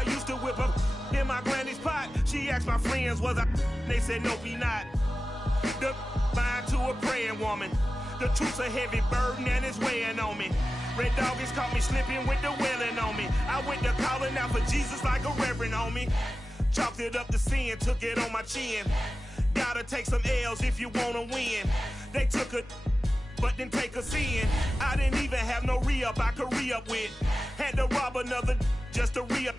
I used to whip up in my granny's pot. She asked my friends, was I? They said, nope, he not. The fine to a praying woman. The truth's a heavy burden and it's weighing on me. Red doggies caught me slipping with the wailing on me. I went to calling out for Jesus like a reverend on me. Chalked it up to sin, took it on my chin. Gotta take some L's if you wanna win. They took a but didn't take a sin. I didn't even have no re-up I could re-up with. Had to rob another just to re-up.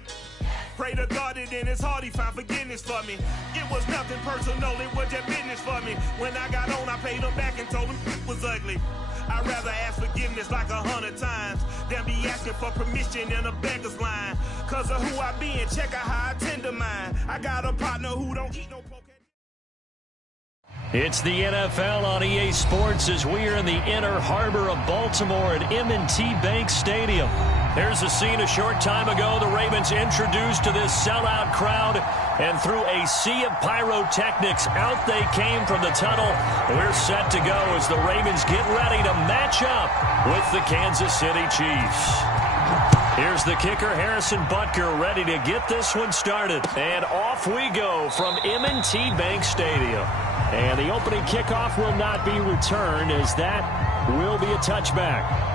Pray to God that in his heart he found forgiveness for me. It was nothing personal, it was just business for me. When I got on, I paid him back and told him it was ugly. I'd rather ask forgiveness like 100 times than be asking for permission in a beggar's line. Cause of who I be and check out how I tend to mine. I got a partner who don't eat no poke. It's the NFL on EA Sports as we are in the inner harbor of Baltimore at M&T Bank Stadium. Here's a scene a short time ago. The Ravens introduced to this sellout crowd, and through a sea of pyrotechnics, out they came from the tunnel. We're set to go as the Ravens get ready to match up with the Kansas City Chiefs. Here's the kicker, Harrison Butker, ready to get this one started. And off we go from M&T Bank Stadium. And the opening kickoff will not be returned as that will be a touchback.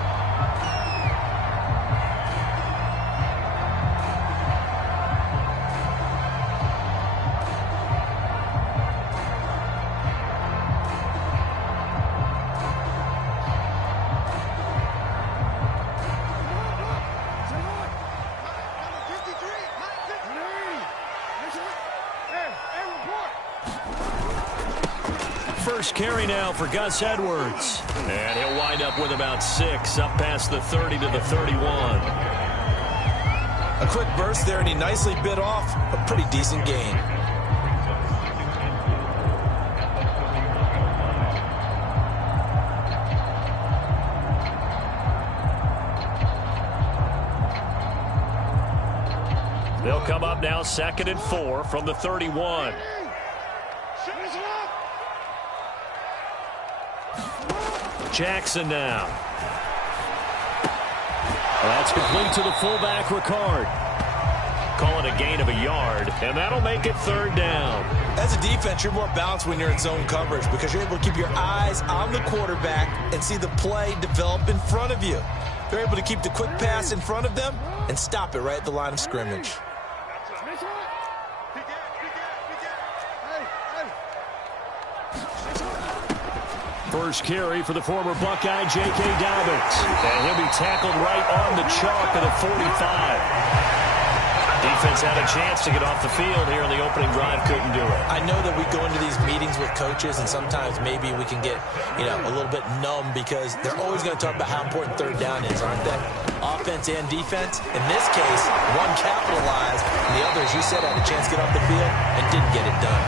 First carry now for Gus Edwards. And he'll wind up with about 6, up past the 30 to the 31. A quick burst there, and he nicely bit off a pretty decent gain. They'll come up now 2nd and 4 from the 31. Jackson now. That's complete to the fullback, Ricard. Call it a gain of a yard, and that'll make it 3rd down. As a defense, you're more balanced when you're in zone coverage because you're able to keep your eyes on the quarterback and see the play develop in front of you. They're able to keep the quick pass in front of them and stop it right at the line of scrimmage. First carry for the former Buckeye, J.K. Dobbins. And he'll be tackled right on the chalk of the 45. Defense had a chance to get off the field here in the opening drive, couldn't do it. I know that we go into these meetings with coaches, and sometimes maybe we can get, a little bit numb because they're always going to talk about how important 3rd down is, aren't they? Offense and defense. In this case, one capitalized, and the other, as you said, had a chance to get off the field and didn't get it done.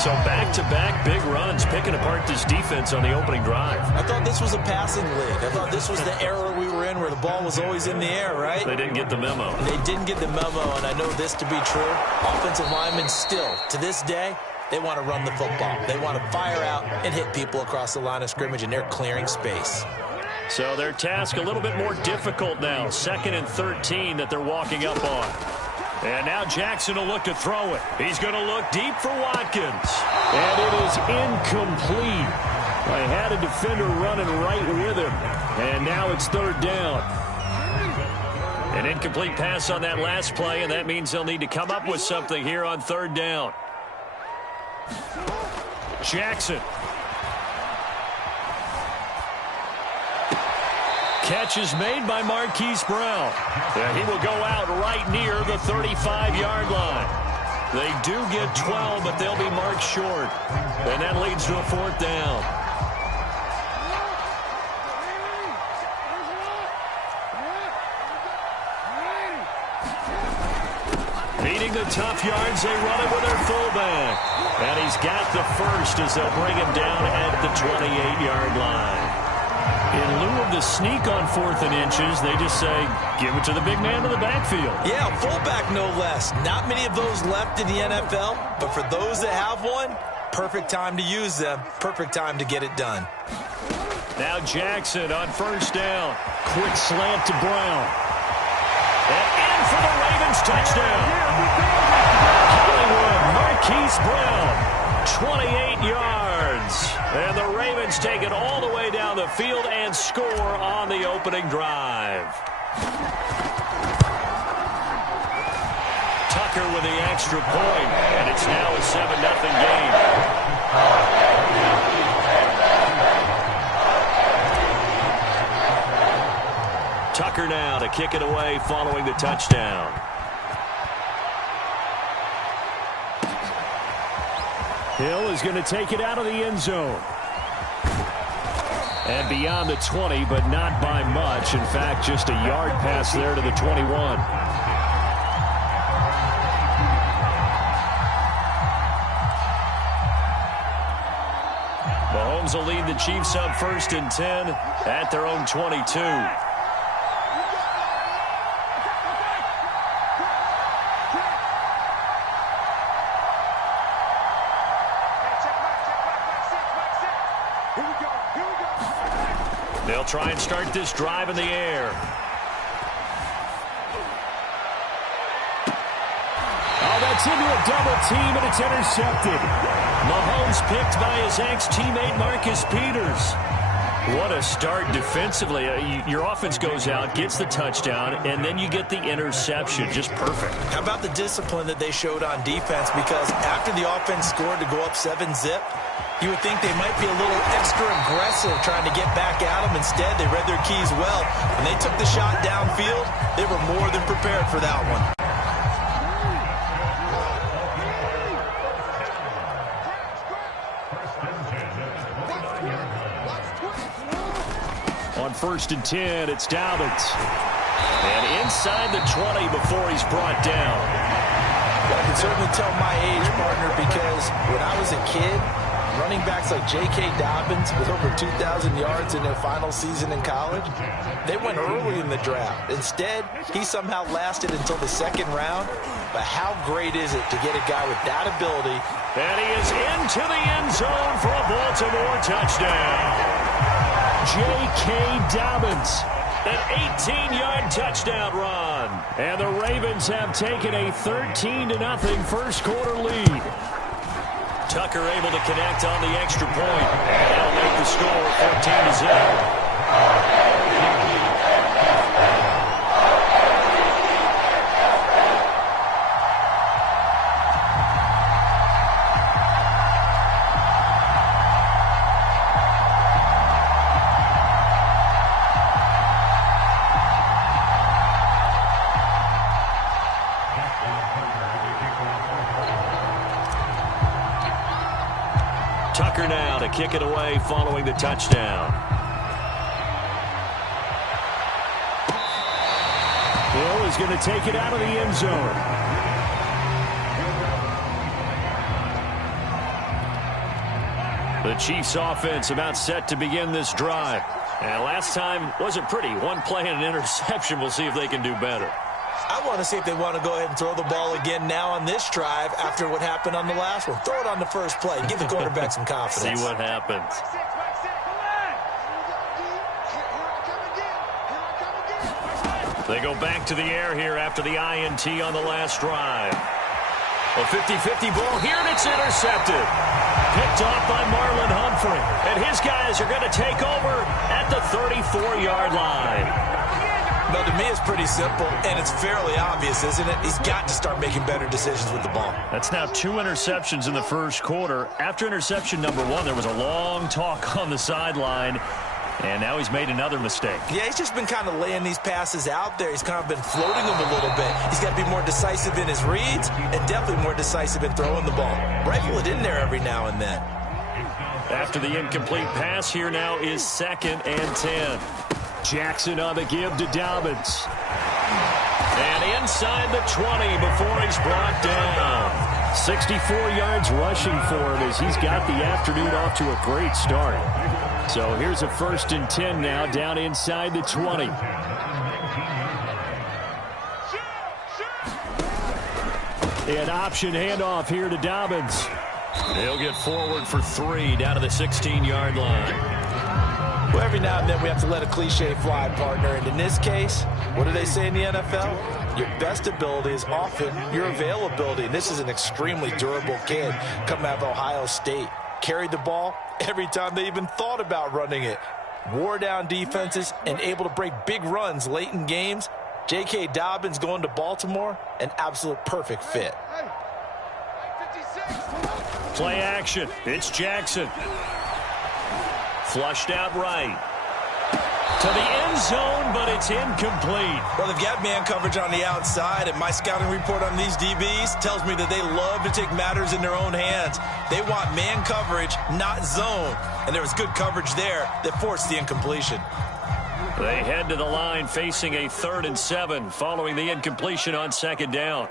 So back-to-back big runs picking apart this defense on the opening drive. I thought this was a passing league. I thought this was the era we were in where the ball was always in the air, right? They didn't get the memo. They didn't get the memo, and I know this to be true. Offensive linemen still, to this day, they want to run the football. They want to fire out and hit people across the line of scrimmage, and they're clearing space. So their task a little bit more difficult now. 2nd and 13 that they're walking up on. And now Jackson will look to throw it. He's going to look deep for Watkins. And it is incomplete. I had a defender running right with him. And now it's 3rd down. An incomplete pass on that last play, and that means they'll need to come up with something here on 3rd down. Jackson. Catch is made by Marquise Brown. And he will go out right near the 35-yard line. They do get 12, but they'll be marked short. And that leads to a 4th down. Needing the tough yards, they run it with their fullback. And he's got the first as they'll bring him down at the 28-yard line. In lieu of the sneak on 4th and inches, they just say, give it to the big man in the backfield. Yeah, fullback no less. Not many of those left in the NFL, but for those that have one, perfect time to use them. Perfect time to get it done. Now Jackson on 1st down. Quick slant to Brown. And in for the Ravens touchdown. Hollywood Marquise Brown, 28 yards. And the Ravens take it all the way down the field and score on the opening drive. Tucker with the extra point, and it's now a 7-0 game. Tucker now to kick it away following the touchdown. Hill is going to take it out of the end zone. And beyond the 20, but not by much. In fact, just a yard pass there to the 21. Mahomes will lead the Chiefs up 1st and 10 at their own 22. They'll try and start this drive in the air. Oh, that's into a double team, and it's intercepted. Mahomes picked by his ex-teammate Marcus Peters. What a start defensively. Your offense goes out, gets the touchdown, and then you get the interception. Just perfect. How about the discipline that they showed on defense? Because after the offense scored to go up 7-zip, you would think they might be a little extra aggressive trying to get back at them. Instead, they read their keys well. When they took the shot downfield, they were more than prepared for that one. On 1st and 10, it's Dobbins. And inside the 20 before he's brought down. I can certainly tell my age, partner, because when I was a kid, running backs like J.K. Dobbins with over 2,000 yards in their final season in college, they went early in the draft. Instead, he somehow lasted until the 2nd round. But how great is it to get a guy with that ability? And he is into the end zone for a Baltimore touchdown. J.K. Dobbins, an 18-yard touchdown run. And the Ravens have taken a 13-0 first quarter lead. Tucker able to connect on the extra point. And that'll make the score 14-0. Tucker now to kick it away following the touchdown. Hill is going to take it out of the end zone. The Chiefs offense about set to begin this drive. And last time wasn't pretty. One play and an interception. We'll see if they can do better. I want to see if they want to go ahead and throw the ball again now on this drive after what happened on the last one. Throw it on the first play. Give the quarterback some confidence. See what happens. They go back to the air here after the INT on the last drive. A 50-50 ball here, and it's intercepted. Picked off by Marlon Humphrey. And his guys are going to take over at the 34-yard line. Well, to me, it's pretty simple, and it's fairly obvious, isn't it? He's got to start making better decisions with the ball. That's now 2 interceptions in the first quarter. After interception number 1, there was a long talk on the sideline, and now he's made another mistake. Yeah, he's just been kind of laying these passes out there. He's kind of been floating them a little bit. He's got to be more decisive in his reads and definitely more decisive in throwing the ball. Rifle it in there every now and then. After the incomplete pass, here now is 2nd and 10. Jackson on the give to Dobbins. And inside the 20 before he's brought down. 64 yards rushing for him as he's got the afternoon off to a great start. So here's a 1st and 10 now down inside the 20. An option handoff here to Dobbins. He'll get forward for 3 down to the 16-yard line. Well, every now and then we have to let a cliche fly, partner. And in this case, what do they say in the NFL? your best ability is often your availability. And this is an extremely durable kid coming out of Ohio State. Carried the ball every time they even thought about running it. Wore down defenses and able to break big runs late in games. J.K. Dobbins going to Baltimore, an absolute perfect fit. Play action. It's Jackson. Flushed out right. To the end zone, but it's incomplete. Well, they've got man coverage on the outside, and my scouting report on these DBs tells me that they love to take matters in their own hands. They want man coverage, not zone. And there was good coverage there that forced the incompletion. They head to the line facing a 3rd and 7 following the incompletion on 2nd down.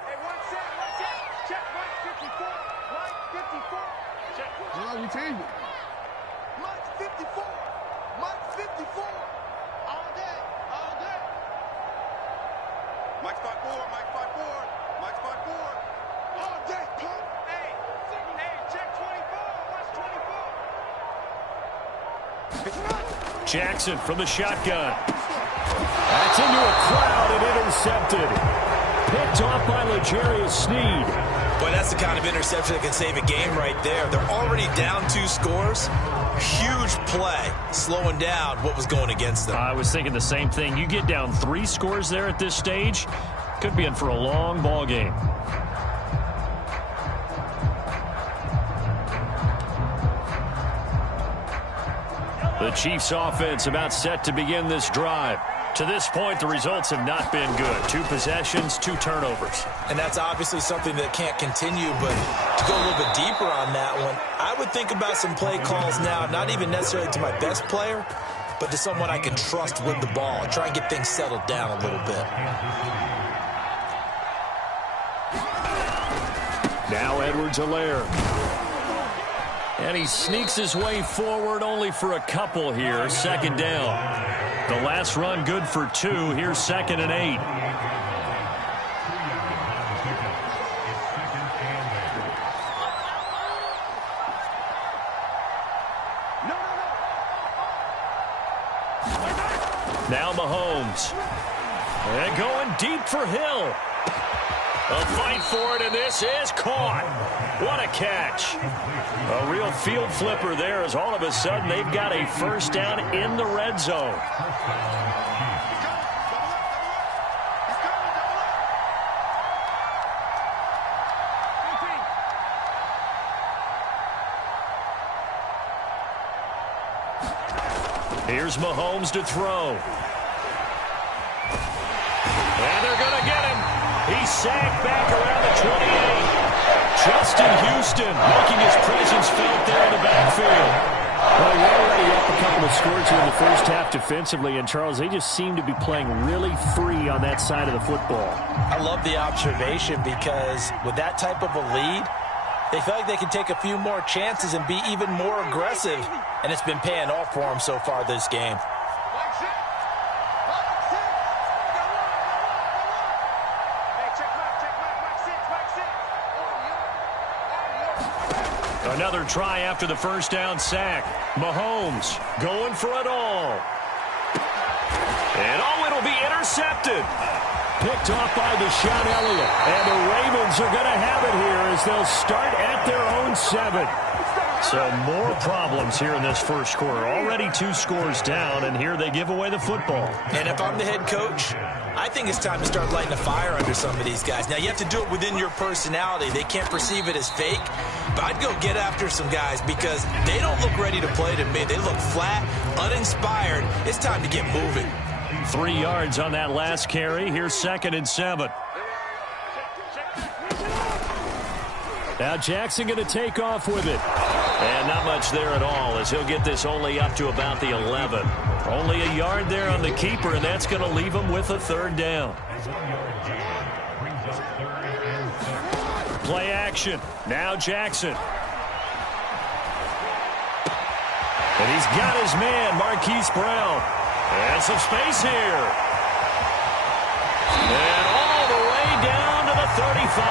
Jackson from the shotgun. That's into a crowd and intercepted. Picked off by L'Jarius Sneed. Boy, that's the kind of interception that can save a game right there. They're already down 2 scores. Huge play, slowing down what was going against them. I was thinking the same thing. You get down 3 scores there at this stage, could be in for a long ball game. The Chiefs offense about set to begin this drive. To this point, the results have not been good. 2 possessions, 2 turnovers. And that's obviously something that can't continue, but to go a little bit deeper on that one, I would think about some play calls now, not even necessarily to my best player, but to someone I can trust with the ball. Try and get things settled down a little bit. Now Edwards-Helaire. And he sneaks his way forward only for a couple here. 2nd down. The last run good for 2. Here's 2nd and 8. Now Mahomes. And going deep for Hill. A fight for it, and this is caught. What a catch. A real field flipper there as all of a sudden they've got a 1st down in the red zone. Here's Mahomes to throw. And they're going to get him. He's sacked back around the 28. Justin Houston making his presence felt there in the backfield. Well, you're already up a couple of scores here in the first half defensively, and Charles, they just seem to be playing really free on that side of the football. I love the observation because with that type of a lead, they feel like they can take a few more chances and be even more aggressive, and it's been paying off for them so far this game. Another try after the 1st down sack. Mahomes going for it all. And it'll be intercepted. Picked off by Deshaun Elliott. And the Ravens are going to have it here as they'll start at their own 7. So more problems here in this first quarter. Already 2 scores down, and here they give away the football. And if I'm the head coach, I think it's time to start lighting a fire under some of these guys. Now, you have to do it within your personality. They can't perceive it as fake. But I'd go get after some guys because they don't look ready to play to me. They look flat, uninspired. It's time to get moving. 3 yards on that last carry. Here's 2nd and 7. Now Jackson going to take off with it. And not much there at all as he'll get this only up to about the 11. Only a yard there on the keeper, and that's going to leave him with a 3rd down. Play action. Now Jackson. And he's got his man, Marquise Brown. And some space here. And all the way down to the 35.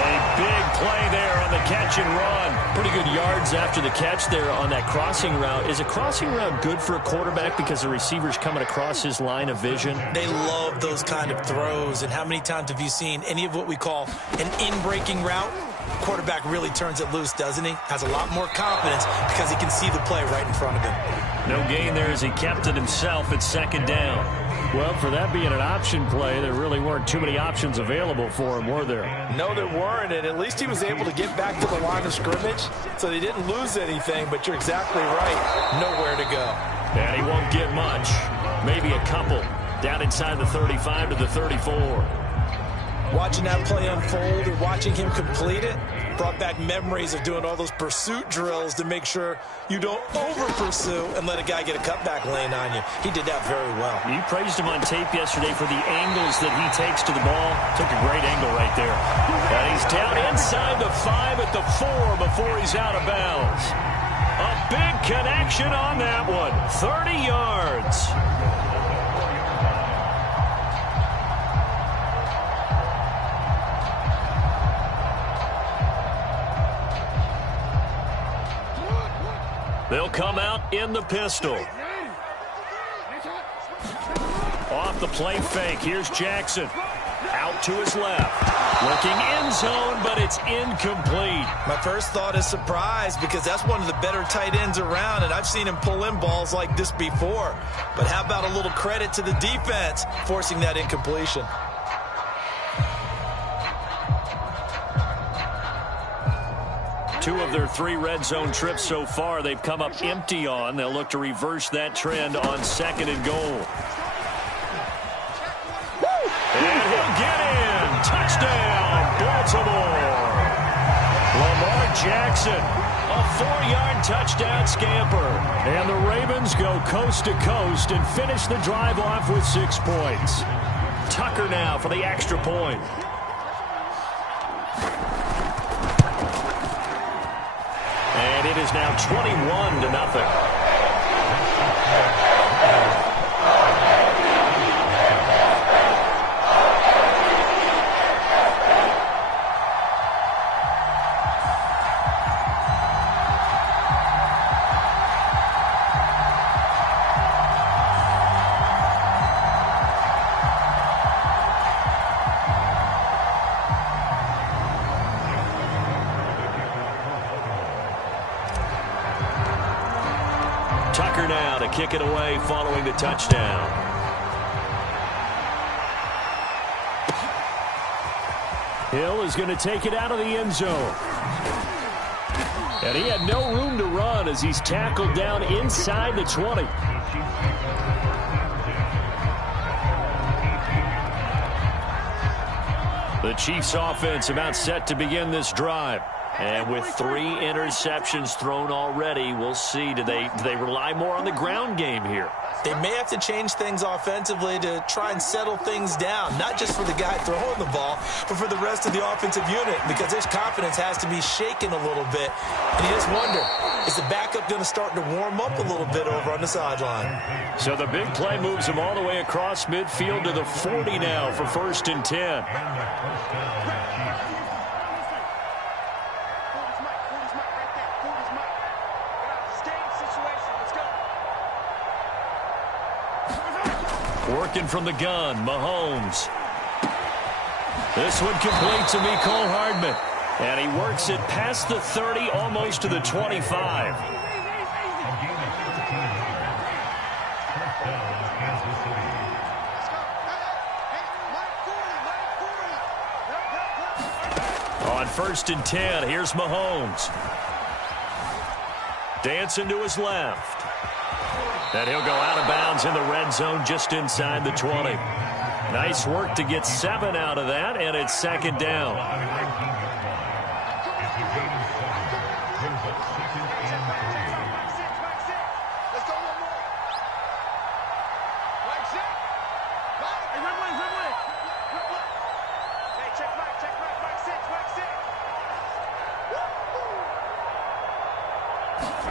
A big play there on the catch play-action run. Pretty good yards after the catch there on that crossing route. Is a crossing route good for a quarterback because the receiver's coming across his line of vision? They love those kind of throws. And how many times have you seen any of what we call an in-breaking route? Quarterback really turns it loose, doesn't he? Has a lot more confidence because he can see the play right in front of him. No gain there as he kept it himself at second down. Well, for that being an option play, there really weren't too many options available for him, were there? No, there weren't, and at least he was able to get back to the line of scrimmage, so they didn't lose anything, but you're exactly right. Nowhere to go. And he won't get much. Maybe a couple. Down inside the 35 to the 34. Watching that play unfold and watching him complete it brought back memories of doing all those pursuit drills to make sure you don't over-pursue and let a guy get a cutback lane on you. He did that very well. You praised him on tape yesterday for the angles that he takes to the ball. Took a great angle right there. And he's down inside the 5 at the 4 before he's out of bounds. A big connection on that one. 30 yards. They'll come out in the pistol. Off the play fake. Here's Jackson. Out to his left. Looking end zone, but it's incomplete. My first thought is surprise because that's one of the better tight ends around, and I've seen him pull in balls like this before. But how about a little credit to the defense forcing that incompletion? Two of their 3 red zone trips so far, they've come up empty on. They'll look to reverse that trend on second and goal. And he'll get in. Touchdown, Baltimore. Lamar Jackson, a 4-yard touchdown scamper. And the Ravens go coast to coast and finish the drive off with 6 points. Tucker now for the extra point. And it is now 21-0. Tucker now to kick it away following the touchdown. Hill is going to take it out of the end zone. And he had no room to run as he's tackled down inside the 20. The Chiefs offense about set to begin this drive. And with 3 interceptions thrown already, we'll see. Do they rely more on the ground game here? They may have to change things offensively to try and settle things down, not just for the guy throwing the ball, but for the rest of the offensive unit, because his confidence has to be shaken a little bit. And you just wonder, is the backup going to start to warm up a little bit over on the sideline? So the big play moves him all the way across midfield to the 40 now for 1st and 10. Working from the gun, Mahomes. This one complete to Mecole Hardman. And he works it past the 30, almost to the 25. On 1st and 10, here's Mahomes. Dancing to his left. And he'll go out of bounds in the red zone just inside the 20. Nice work to get 7 out of that, and it's 2nd down.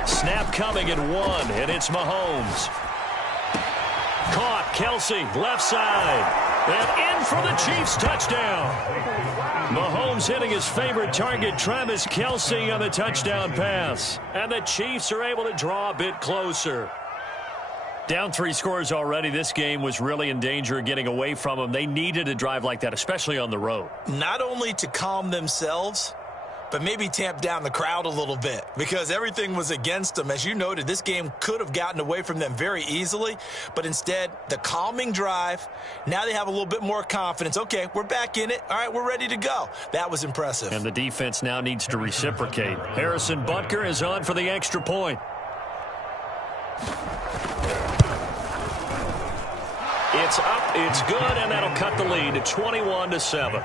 Snap coming at 1, and it's Mahomes. Caught, Kelsey, left side. And in for the Chiefs touchdown. Mahomes hitting his favorite target, Travis Kelce, on the touchdown pass. And the Chiefs are able to draw a bit closer. Down 3 scores already. This game was really in danger of getting away from them. They needed a drive like that, especially on the road. Not only to calm themselves, but maybe tamp down the crowd a little bit because everything was against them. As you noted, this game could have gotten away from them very easily, but instead, the calming drive, now they have a little bit more confidence. Okay, we're back in it. All right, we're ready to go. That was impressive. And the defense now needs to reciprocate. Harrison Butker is on for the extra point. It's up, it's good, and that'll cut the lead to 21-7.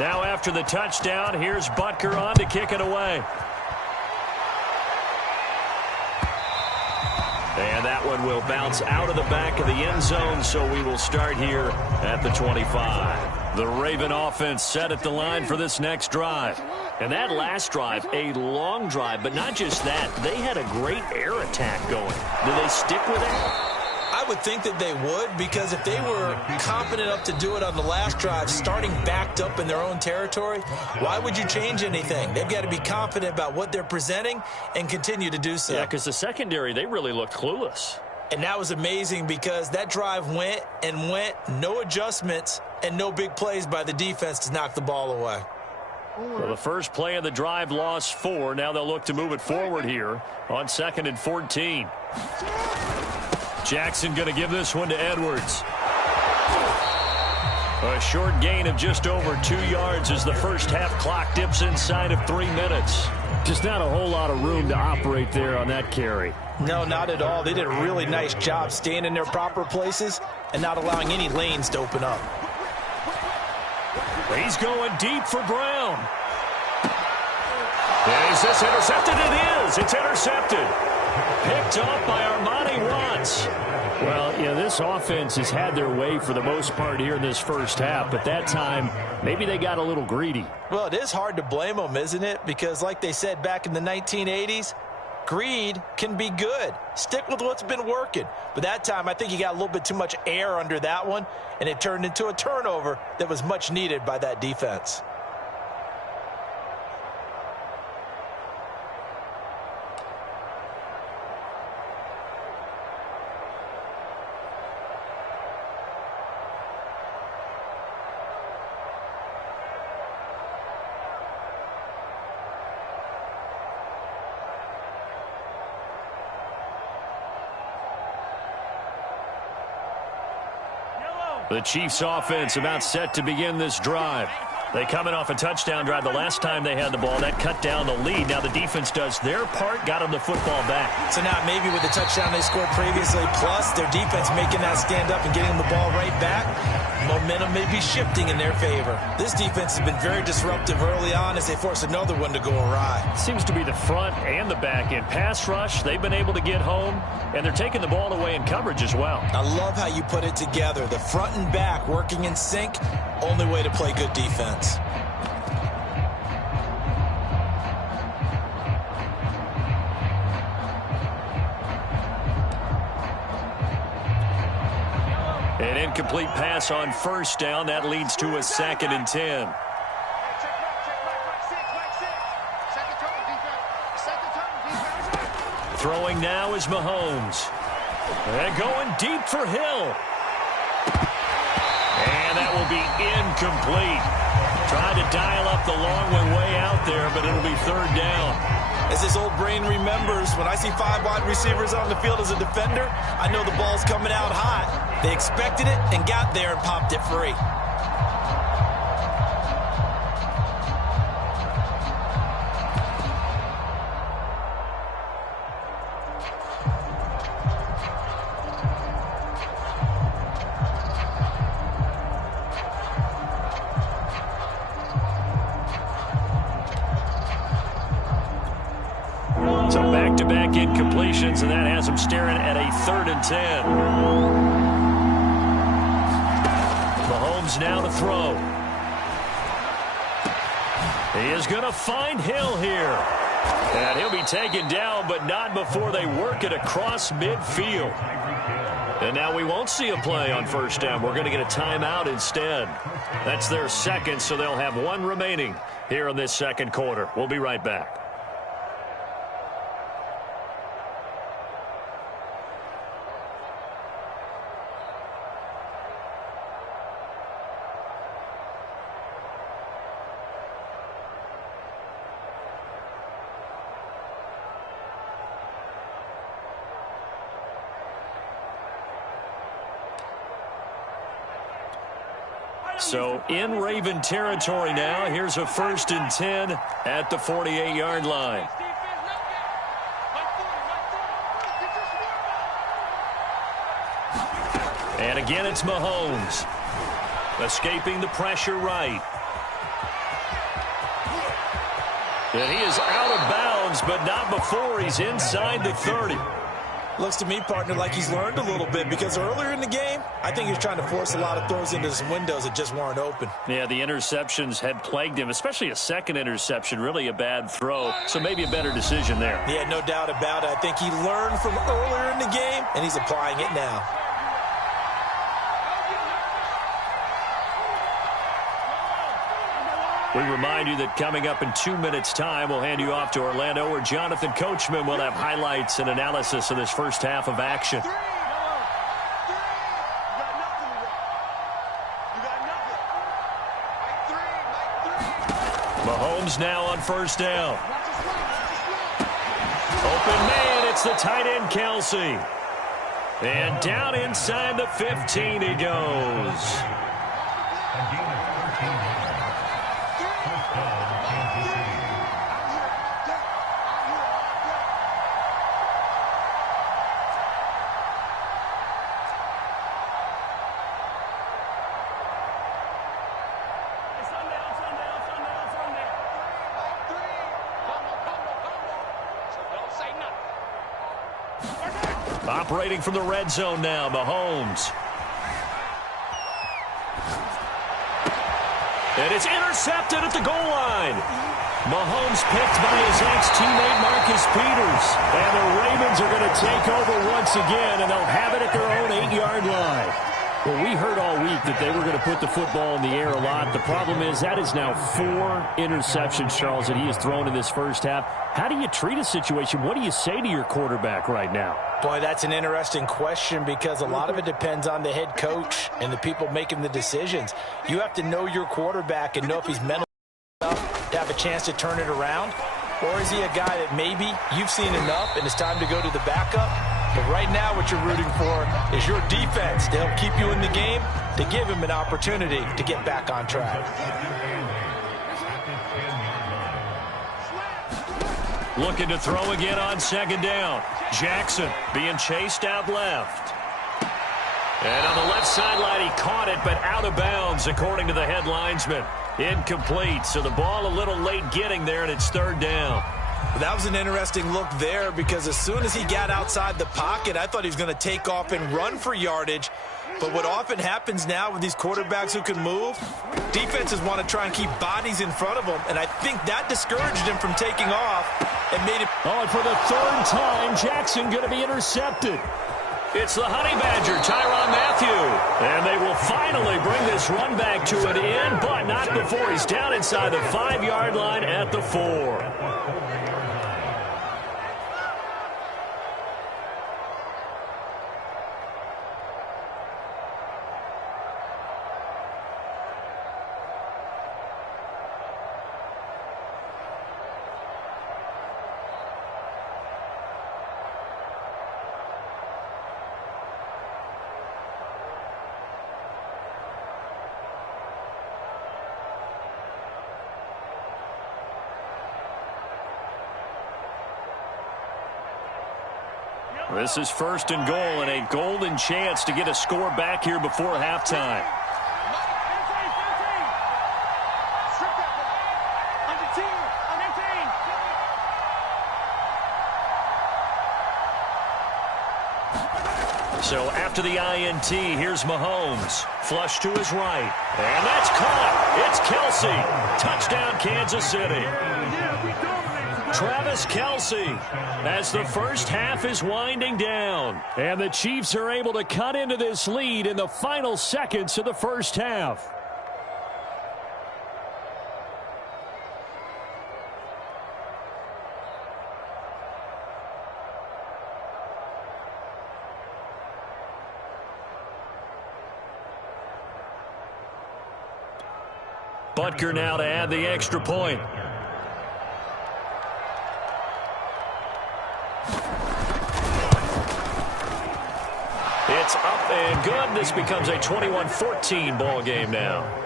Now after the touchdown, here's Butker on to kick it away. And that one will bounce out of the back of the end zone, so we will start here at the 25. The Raven offense set at the line for this next drive. And that last drive, a long drive, but not just that. They had a great air attack going. Do they stick with that? I would think that they would, because if they were confident enough to do it on the last drive, starting backed up in their own territory, why would you change anything? They've got to be confident about what they're presenting and continue to do so. Yeah, because the secondary, they really looked clueless. And that was amazing because that drive went and went, no adjustments, and no big plays by the defense to knock the ball away. Well, the first play of the drive lost 4. Now they'll look to move it forward here on 2nd and 14. Jackson going to give this one to Edwards. A short gain of just over 2 yards as the first half clock dips inside of 3 minutes. Just not a whole lot of room to operate there on that carry. No, not at all. They did a really nice job staying in their proper places and not allowing any lanes to open up. He's going deep for Brown. Is this intercepted? It is. It's intercepted. Picked off by Armani Watts. Well, you know, this offense has had their way for the most part here in this first half, but that time, maybe they got a little greedy. Well, it is hard to blame them, isn't it? Because like they said back in the 1980s, greed can be good. Stick with what's been working. But that time, I think you got a little bit too much air under that one, and it turned into a turnover that was much needed by that defense. The Chiefs offense about set to begin this drive. They coming off a touchdown drive the last time they had the ball. That cut down the lead. Now the defense does their part, got them the football back. So now maybe with the touchdown they scored previously, plus their defense making that stand up and getting the ball right back, momentum may be shifting in their favor. This defense has been very disruptive early on as they force another one to go awry. Seems to be the front and the back end. Pass rush, they've been able to get home, and they're taking the ball away in coverage as well. I love how you put it together. The front and back working in sync, only way to play good defense. An incomplete pass on first down. That leads to a 2nd and 10. Throwing now is Mahomes. And going deep for Hill. And that will be incomplete. Tried to dial up the long one way out there, but it'll be 3rd down. As his old brain remembers, when I see 5 wide receivers on the field as a defender, I know the ball's coming out hot. They expected it and got there and popped it free. So back-to-back incompletions, and that has them staring at a 3rd and 10. Mahomes now to throw. He is going to find Hill here. And he'll be taken down, but not before they work it across midfield. And now we won't see a play on first down. We're going to get a timeout instead. That's their second, so they'll have one remaining here in this second quarter. We'll be right back. So in Raven territory now. Here's a 1st and 10 at the 48-yard line. And again, it's Mahomes. Escaping the pressure right. And he is out of bounds, but not before he's inside the 30. Looks to me, partner, like he's learned a little bit, because earlier in the game, I think he was trying to force a lot of throws into some windows that just weren't open. Yeah, the interceptions had plagued him, especially a second interception, really a bad throw, so maybe a better decision there. Yeah, no doubt about it. I think he learned from earlier in the game, and he's applying it now. We remind you that coming up in 2 minutes' time, we'll hand you off to Orlando, where Jonathan Coachman will have highlights and analysis of this first half of action. Mahomes now on first down. Open man, it's the tight end, Kelsey. And down inside the 15 he goes. Operating from the red zone now, Mahomes. And it's intercepted at the goal line. Mahomes picked by his ex-teammate Marcus Peters. And the Ravens are going to take over once again, and they'll have it at their own 8-yard line. Well, we heard all week that they were going to put the football in the air a lot. The problem is that is now 4 interceptions, Charles, that he has thrown in this first half. How do you treat a situation? What do you say to your quarterback right now? Boy, that's an interesting question, because a lot of it depends on the head coach and the people making the decisions. You have to know your quarterback and know if he's mental enough to have a chance to turn it around, or is he a guy that maybe you've seen enough and it's time to go to the backup? But right now what you're rooting for is your defense to help keep you in the game, to give him an opportunity to get back on track. Looking to throw again on second down. Jackson being chased out left. And on the left sideline, he caught it, but out of bounds, according to the head linesman. Incomplete, so the ball a little late getting there, and it's third down. That was an interesting look there, because as soon as he got outside the pocket, I thought he was going to take off and run for yardage. But what often happens now with these quarterbacks who can move, defenses want to try and keep bodies in front of them, and I think that discouraged him from taking off and made him... Oh, and for the third time, Jackson going to be intercepted. It's the Honey Badger, Tyrann Mathieu. And they will finally bring this run back to an end, but not before he's down inside the 5-yard line at the 4. This is first and goal, and a golden chance to get a score back here before halftime. So after the INT, here's Mahomes. Flush to his right. And that's caught. It's Kelsey. Touchdown, Kansas City. Travis Kelce, as the first half is winding down. And the Chiefs are able to cut into this lead in the final seconds of the first half. Butker now to add the extra point. It's up and good. This becomes a 21-14 ball game now.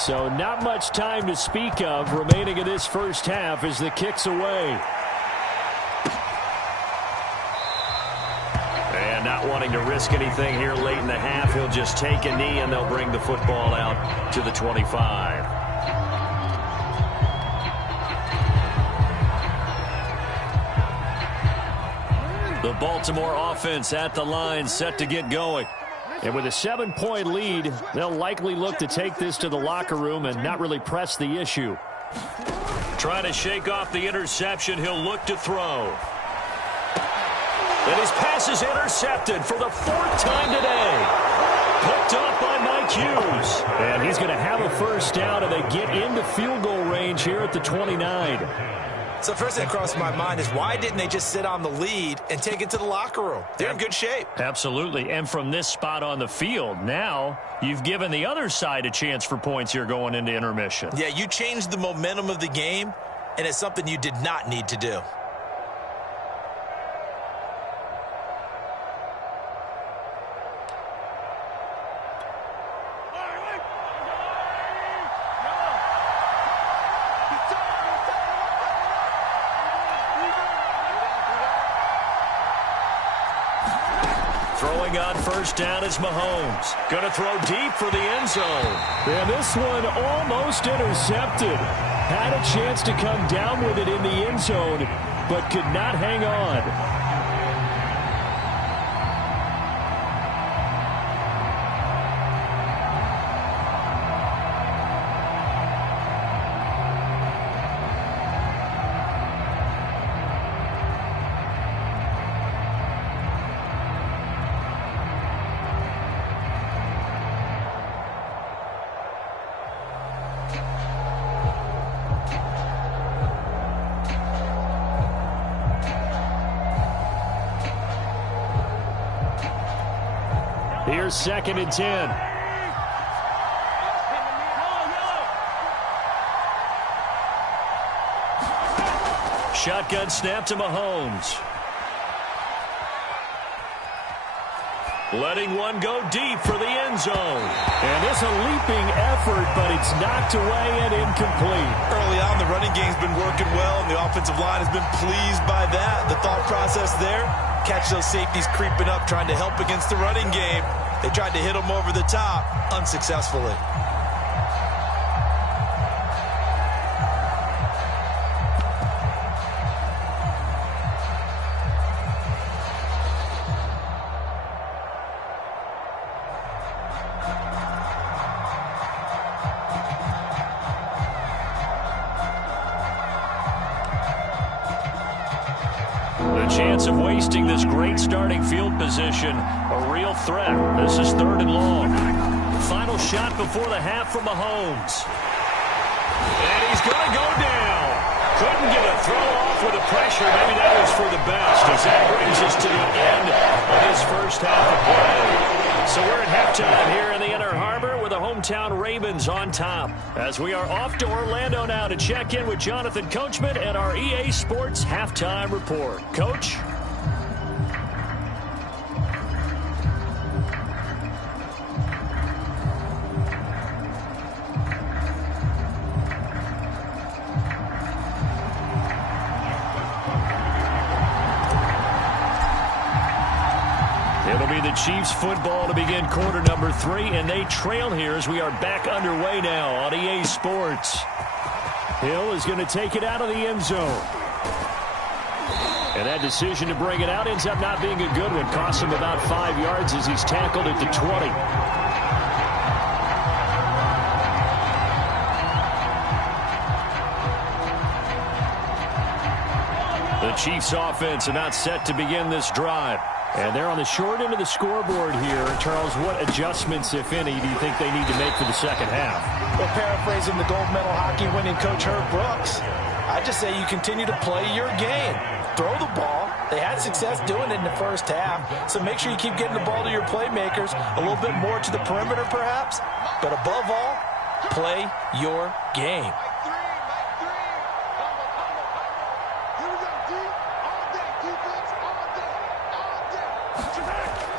So not much time to speak of remaining in this first half as the kick's away. And not wanting to risk anything here late in the half, he'll just take a knee and they'll bring the football out to the 25. The Baltimore offense at the line, set to get going. And with a 7-point lead, they'll likely look to take this to the locker room and not really press the issue. Trying to shake off the interception, he'll look to throw. And his pass is intercepted for the 4th time today. Picked up by Mike Hughes. And he's going to have a first down, and they get into field goal range here at the 29. So first thing that crossed my mind is why didn't they just sit on the lead and take it to the locker room? They're in good shape. Absolutely. And from this spot on the field, now you've given the other side a chance for points here going into intermission. Yeah, you changed the momentum of the game, and it's something you did not need to do. Throwing on first down is Mahomes. Going to throw deep for the end zone. And this one almost intercepted. Had a chance to come down with it in the end zone, but could not hang on. Here's 2nd and 10. Shotgun snap to Mahomes. Letting one go deep for the end zone. And it's a leaping effort, but it's knocked away and incomplete. Early on, the running game's been working well, and the offensive line has been pleased by that. The thought process there, catch those safeties creeping up, trying to help against the running game. They tried to hit him over the top, unsuccessfully. Chance of wasting this great starting field position, a real threat. This is 3rd and long. Final shot before the half from Mahomes. And he's going to go down. Couldn't get a throw off with the pressure. Maybe that was for the best, as that brings us to the end of his first half of play. So we're at halftime here in the Inner Harbor with the hometown Ravens on top, as we are off to Orlando now to check in with Jonathan Coachman and our EA Sports Halftime Report. Coach? It'll be the Chiefs football to begin quarter number 3, and they trail here as we are back underway now on EA Sports. Hill is going to take it out of the end zone. And that decision to bring it out ends up not being a good one. Costs him about 5 yards as he's tackled at the 20. The Chiefs offense about set to begin this drive. And they're on the short end of the scoreboard here. Charles, what adjustments, if any, do you think they need to make for the second half? Well, paraphrasing the gold medal hockey winning coach Herb Brooks, I just say you continue to play your game. Throw the ball. They had success doing it in the first half, so make sure you keep getting the ball to your playmakers, a little bit more to the perimeter perhaps, but above all, play your game.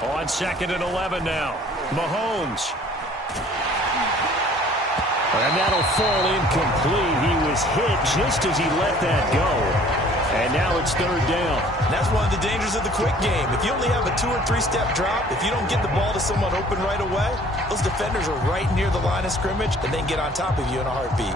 On 2nd and 11 now. Mahomes. And that'll fall incomplete. He was hit just as he let that go. And now it's 3rd down. That's one of the dangers of the quick game. If you only have a 2- or 3-step drop, if you don't get the ball to someone open right away, those defenders are right near the line of scrimmage and then get on top of you in a heartbeat.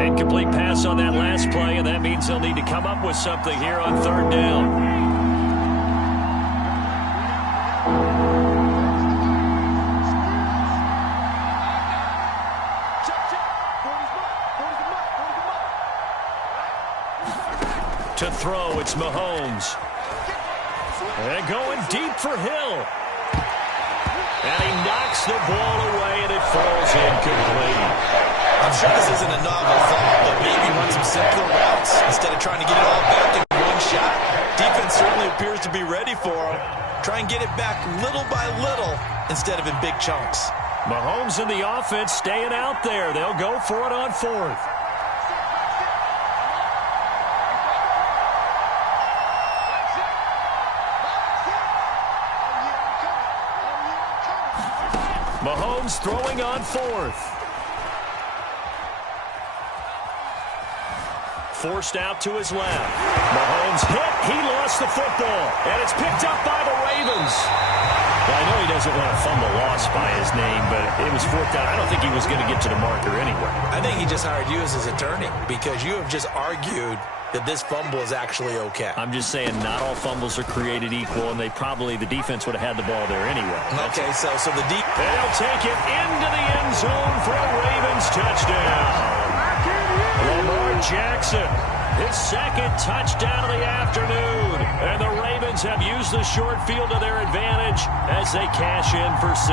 Incomplete pass on that last play, and that means they'll need to come up with something here on 3rd down. To throw, it's Mahomes. And going deep for Hill. And he knocks the ball away, and it falls incomplete. I'm sure this isn't a novel thought, but maybe run some simpler routes instead of trying to get it all back in one shot. Defense certainly appears to be ready for him. Try and get it back little by little instead of in big chunks. Mahomes and the offense staying out there. They'll go for it on 4th. Mahomes throwing on 4th. Forced out to his left. Mahomes hit. He lost the football. And it's picked up by the Ravens. Well, I know he doesn't want to fumble loss by his name, but it was 4th down. I don't think he was going to get to the marker anyway. I think he just hired you as his attorney because you have just argued that this fumble is actually okay. I'm just saying not all fumbles are created equal, and the defense would have had the ball there anyway. Okay, so the deep... They'll take it into the end zone for a Ravens touchdown. Lamar Jackson, his 2nd touchdown of the afternoon. And the Ravens have used the short field to their advantage as they cash in for 6.